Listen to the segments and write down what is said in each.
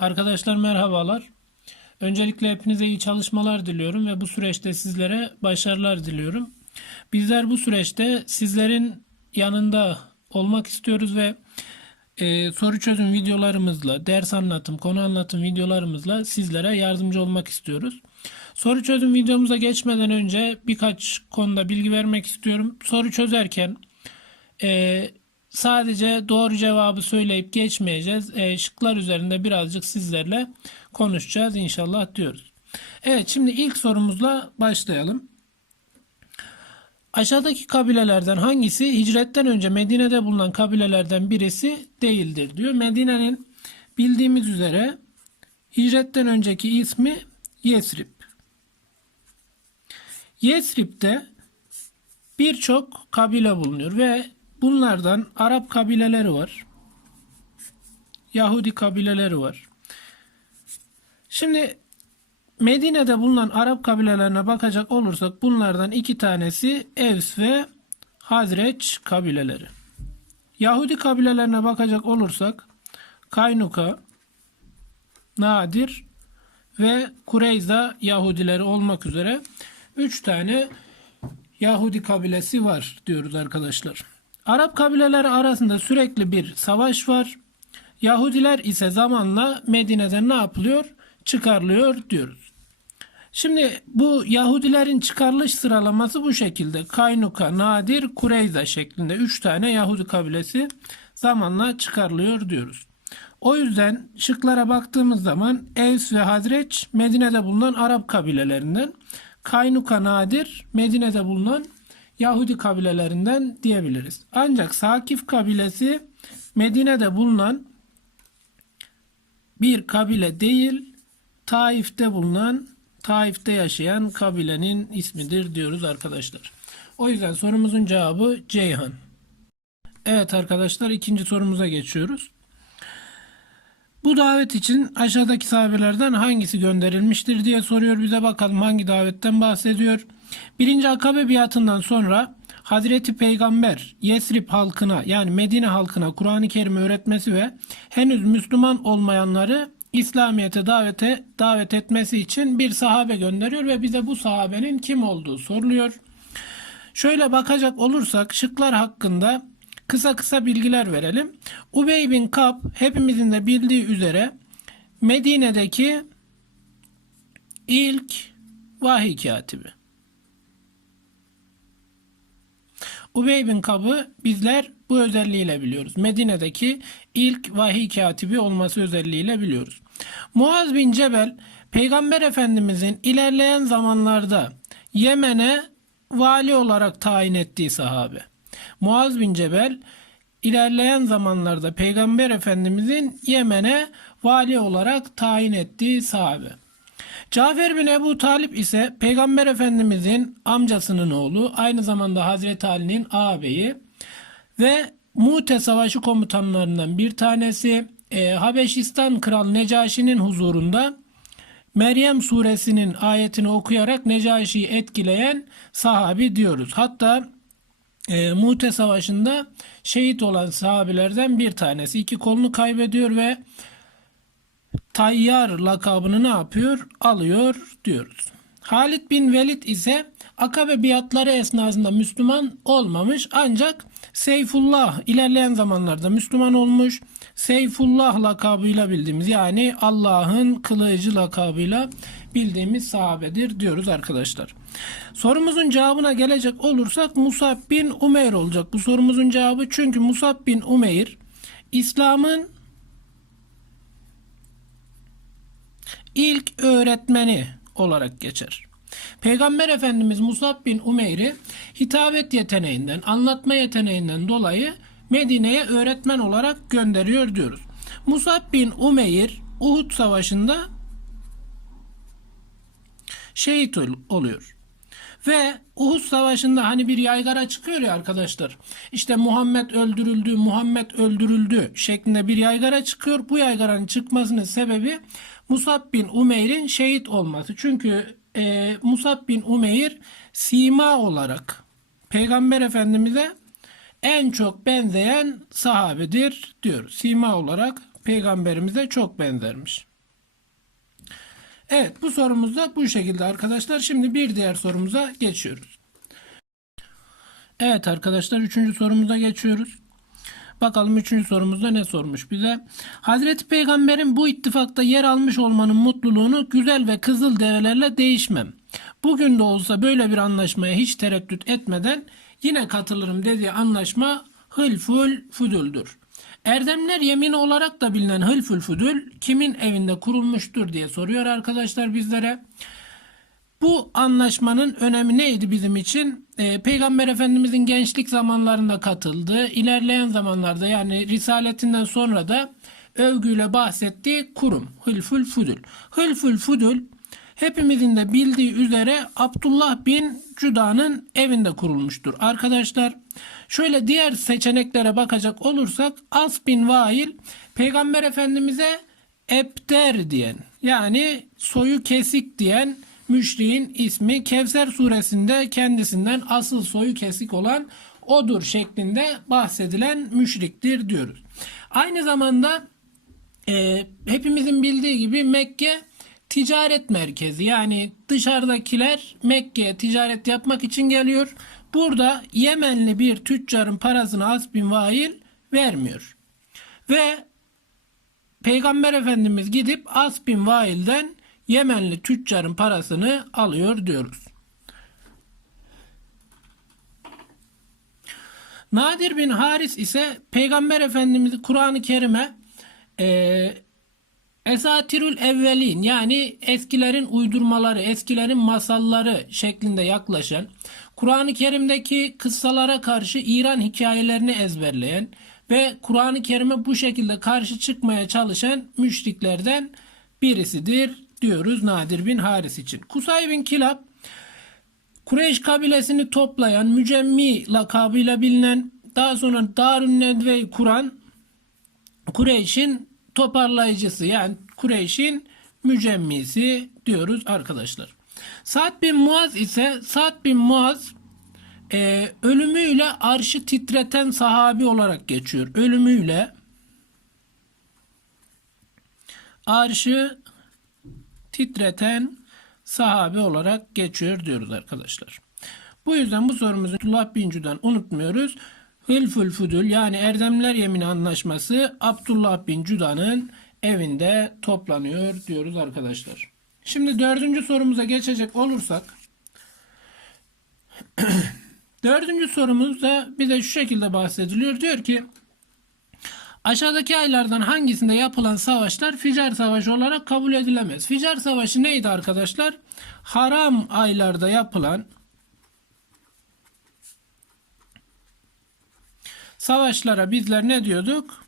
Arkadaşlar merhabalar. Öncelikle hepinize iyi çalışmalar diliyorum ve bu süreçte sizlere başarılar diliyorum. Bizler bu süreçte sizlerin yanında olmak istiyoruz ve e, soru çözüm videolarımızla, ders anlatım, konu anlatım videolarımızla sizlere yardımcı olmak istiyoruz. Soru çözüm videomuza geçmeden önce birkaç konuda bilgi vermek istiyorum. Soru çözerken e, sadece doğru cevabı söyleyip geçmeyeceğiz. E, şıklar üzerinde birazcık sizlerle konuşacağız inşallah diyoruz. Evet şimdi ilk sorumuzla başlayalım. Aşağıdaki kabilelerden hangisi hicretten önce Medine'de bulunan kabilelerden birisi değildir diyor. Medine'nin bildiğimiz üzere hicretten önceki ismi Yesrib. Yesrib'de birçok kabile bulunuyor ve bunlardan Arap kabileleri var. Yahudi kabileleri var. Şimdi Medine'de bulunan Arap kabilelerine bakacak olursak bunlardan iki tanesi Evs ve Hazreç kabileleri. Yahudi kabilelerine bakacak olursak Kaynuka, Nadir ve Kureyza Yahudileri olmak üzere üç tane Yahudi kabilesi var diyoruz arkadaşlar. Arap kabileleri arasında sürekli bir savaş var. Yahudiler ise zamanla Medine'den ne yapılıyor? Çıkarılıyor diyoruz. Şimdi bu Yahudilerin çıkarılış sıralaması bu şekilde. Kaynuka, Nadir, Kureyza şeklinde 3 tane Yahudi kabilesi zamanla çıkarılıyor diyoruz. O yüzden şıklara baktığımız zaman Evs ve Hazreç Medine'de bulunan Arap kabilelerinden. Kaynuka, Nadir Medine'de bulunan Yahudi kabilelerinden diyebiliriz. Ancak Sakif kabilesi Medine'de bulunan bir kabile değil, Taif'te bulunan, Taif'te yaşayan kabilenin ismidir diyoruz arkadaşlar. O yüzden sorumuzun cevabı Ceyhan. Evet arkadaşlar ikinci sorumuza geçiyoruz. Bu davet için aşağıdaki sahabelerden hangisi gönderilmiştir diye soruyor bize bakalım hangi davetten bahsediyor. Birinci Akabe biatından sonra Hazreti Peygamber Yesrib halkına yani Medine halkına Kur'an-ı Kerim öğretmesi ve henüz Müslüman olmayanları İslamiyet'e davete davet etmesi için bir sahabe gönderiyor ve bize bu sahabenin kim olduğu soruluyor. Şöyle bakacak olursak şıklar hakkında kısa kısa bilgiler verelim. Ubey bin Kab hepimizin de bildiği üzere Medine'deki ilk vahiy katibi. Ubey bin Kab'ı bizler bu özelliğiyle biliyoruz. Medine'deki ilk vahiy katibi olması özelliğiyle biliyoruz. Muaz bin Cebel Peygamber Efendimizin ilerleyen zamanlarda Yemen'e vali olarak tayin ettiği sahabe. Muaz bin Cebel ilerleyen zamanlarda Peygamber Efendimizin Yemen'e vali olarak tayin ettiği sahabe. Cafer bin Ebu Talip ise Peygamber Efendimizin amcasının oğlu, aynı zamanda Hazreti Ali'nin ağabeyi ve Mute Savaşı komutanlarından bir tanesi e, Habeşistan Kral Necaşi'nin huzurunda Meryem suresinin ayetini okuyarak Necaşi'yi etkileyen sahabi diyoruz. Hatta e, Mute Savaşı'nda şehit olan sahabilerden bir tanesi. iki kolunu kaybediyor ve Tayyar lakabını ne yapıyor? Alıyor diyoruz. Halid bin Velid ise Akabe biatları esnasında Müslüman olmamış ancak Seyfullah ilerleyen zamanlarda Müslüman olmuş. Seyfullah lakabıyla bildiğimiz yani Allah'ın kılıcı lakabıyla bildiğimiz sahabedir diyoruz arkadaşlar. Sorumuzun cevabına gelecek olursak Musab bin Umeyr olacak. Bu sorumuzun cevabı çünkü Musab bin Umeyr İslam'ın ilk öğretmeni olarak geçer. Peygamber Efendimiz Musab bin Umeyr'i hitabet yeteneğinden, anlatma yeteneğinden dolayı Medine'ye öğretmen olarak gönderiyor diyoruz. Musab bin Umeyr Uhud Savaşı'nda şehit ol- oluyor. Ve Uhud Savaşı'nda hani bir yaygara çıkıyor ya arkadaşlar. İşte Muhammed öldürüldü, Muhammed öldürüldü şeklinde bir yaygara çıkıyor. Bu yaygaranın çıkmasının sebebi Musab bin Umeyr'in şehit olması. Çünkü e, Musab bin Umeyr sima olarak Peygamber Efendimiz'e en çok benzeyen sahabedir diyor. Sima olarak peygamberimize çok benzermiş. Evet bu sorumuz da bu şekilde arkadaşlar. Şimdi bir diğer sorumuza geçiyoruz. Evet arkadaşlar üçüncü sorumuza geçiyoruz. Bakalım üçüncü sorumuzda ne sormuş bize? Hazreti Peygamber'in bu ittifakta yer almış olmanın mutluluğunu güzel ve kızıl develerle değişmem. Bugün de olsa böyle bir anlaşmaya hiç tereddüt etmeden yine katılırım dediği anlaşma hılful fudüldür. Erdemler yemini olarak da bilinen hılful fudül kimin evinde kurulmuştur diye soruyor arkadaşlar bizlere. Bu anlaşmanın önemi neydi bizim için? Ee, Peygamber Efendimizin gençlik zamanlarında katıldığı, ilerleyen zamanlarda yani risaletinden sonra da övgüyle bahsettiği kurum. Hılful Fudül. Hılful Fudül hepimizin de bildiği üzere Abdullah bin Cuda'nın evinde kurulmuştur. Arkadaşlar şöyle diğer seçeneklere bakacak olursak As bin Vail Peygamber Efendimiz'e Ebter diyen yani soyu kesik diyen müşriğin ismi Kevser suresinde kendisinden asıl soyu kesik olan odur şeklinde bahsedilen müşriktir diyoruz. Aynı zamanda e, hepimizin bildiği gibi Mekke ticaret merkezi yani dışarıdakiler Mekke'ye ticaret yapmak için geliyor. Burada Yemenli bir tüccarın parasını As bin Vail vermiyor. Ve Peygamber Efendimiz gidip As bin Vail'den Yemenli tüccarın parasını alıyor diyoruz. Nadir bin Haris ise Peygamber Efendimiz Kur'an-ı Kerim'e e, Esatirül evvelin yani eskilerin uydurmaları, eskilerin masalları şeklinde yaklaşan, Kur'an-ı Kerim'deki kıssalara karşı İran hikayelerini ezberleyen ve Kur'an-ı Kerim'e bu şekilde karşı çıkmaya çalışan müşriklerden birisidir diyoruz Nadir bin Haris için. Kusay bin Kilab Kureyş kabilesini toplayan Mücemmi lakabıyla bilinen daha sonra Darun Nedve'yi kuran Kureyş'in toparlayıcısı yani Kureyş'in mücemmisi diyoruz arkadaşlar. Sa'd bin Muaz ise Sa'd bin Muaz e, ölümüyle arşı titreten sahabi olarak geçiyor. Ölümüyle arşı titreten sahabe olarak geçiyor diyoruz arkadaşlar. Bu yüzden bu sorumuzu Abdullah bin Cüden unutmuyoruz. Hılful Fudül yani Erdemler Yemini Anlaşması Abdullah bin Cüdan'ın evinde toplanıyor diyoruz arkadaşlar. Şimdi dördüncü sorumuza geçecek olursak dördüncü sorumuzda bize şu şekilde bahsediliyor. Diyor ki Aşağıdaki aylardan hangisinde yapılan savaşlar Ficar Savaşı olarak kabul edilemez? Ficar Savaşı neydi arkadaşlar? Haram aylarda yapılan savaşlara bizler ne diyorduk?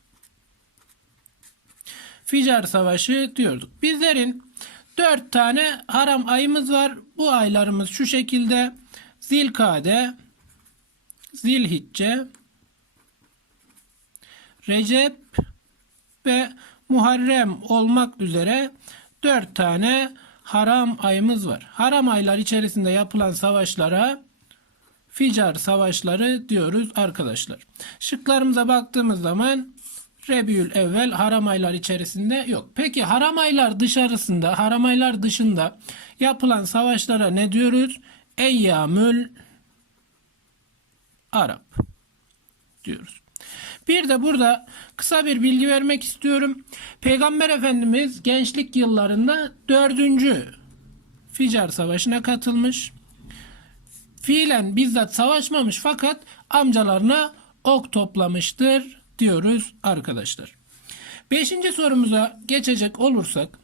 Ficar Savaşı diyorduk. Bizlerin dört tane haram ayımız var. Bu aylarımız şu şekilde. Zilkade, Zilhicce, Recep ve Muharrem olmak üzere dört tane haram ayımız var. Haram aylar içerisinde yapılan savaşlara Ficar savaşları diyoruz arkadaşlar. Şıklarımıza baktığımız zaman Rebiül evvel haram aylar içerisinde yok. Peki haram aylar dışarısında, haram aylar dışında yapılan savaşlara ne diyoruz? Eyyamül Arap diyoruz. Bir de burada kısa bir bilgi vermek istiyorum. Peygamber Efendimiz gençlik yıllarında dördüncü Ficar Savaşı'na katılmış. Fiilen bizzat savaşmamış fakat amcalarına ok toplamıştır diyoruz arkadaşlar. Beşinci sorumuza geçecek olursak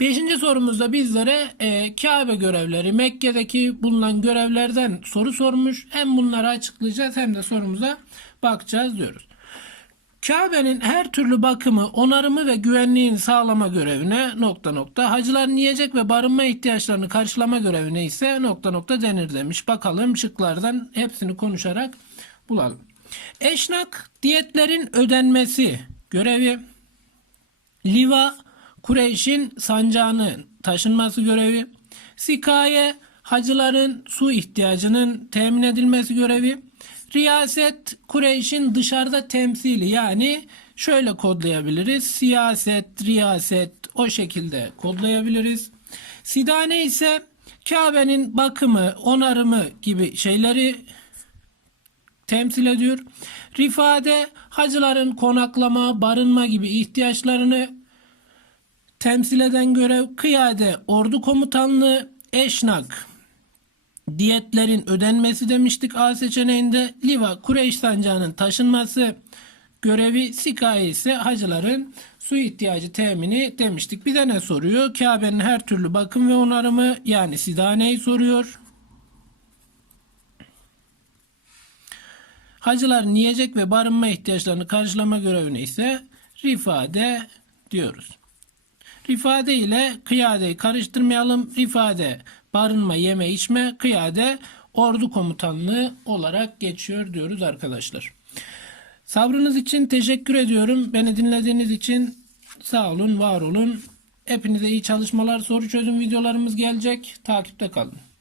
Beşinci sorumuzda bizlere e, Kabe görevleri, Mekke'deki bulunan görevlerden soru sormuş. Hem bunları açıklayacağız hem de sorumuza bakacağız diyoruz. Kabe'nin her türlü bakımı, onarımı ve güvenliğini sağlama görevine nokta nokta, hacıların yiyecek ve barınma ihtiyaçlarını karşılama görevine ise nokta nokta denir demiş. Bakalım şıklardan hepsini konuşarak bulalım. Eşnak, diyetlerin ödenmesi görevi. Liva, Kureyş'in sancağının taşınması görevi. Sikaye, hacıların su ihtiyacının temin edilmesi görevi. Riyaset, Kureyş'in dışarıda temsili yani şöyle kodlayabiliriz. Siyaset, riyaset O şekilde kodlayabiliriz. Sidane ise Kabe'nin bakımı, onarımı gibi şeyleri temsil ediyor. Rifade hacıların konaklama, barınma gibi ihtiyaçlarını temsil eden görev. Kıyade ordu komutanlığı, eşnak diyetlerin ödenmesi demiştik A seçeneğinde. Liva Kureyş sancağının taşınması görevi. Sikaye ise hacıların su ihtiyacı temini demiştik. Bir de ne soruyor? Kabe'nin her türlü bakım ve onarımı yani sidaneyi soruyor. Hacıların yiyecek ve barınma ihtiyaçlarını karşılama görevine ise rifade diyoruz. Rifade ile kıyadeyi karıştırmayalım. Rifade barınma, yeme, içme, kıyade ordu komutanlığı olarak geçiyor diyoruz arkadaşlar. Sabrınız için teşekkür ediyorum. Beni dinlediğiniz için sağ olun, var olun. Hepinize iyi çalışmalar, soru çözüm videolarımız gelecek. Takipte kalın.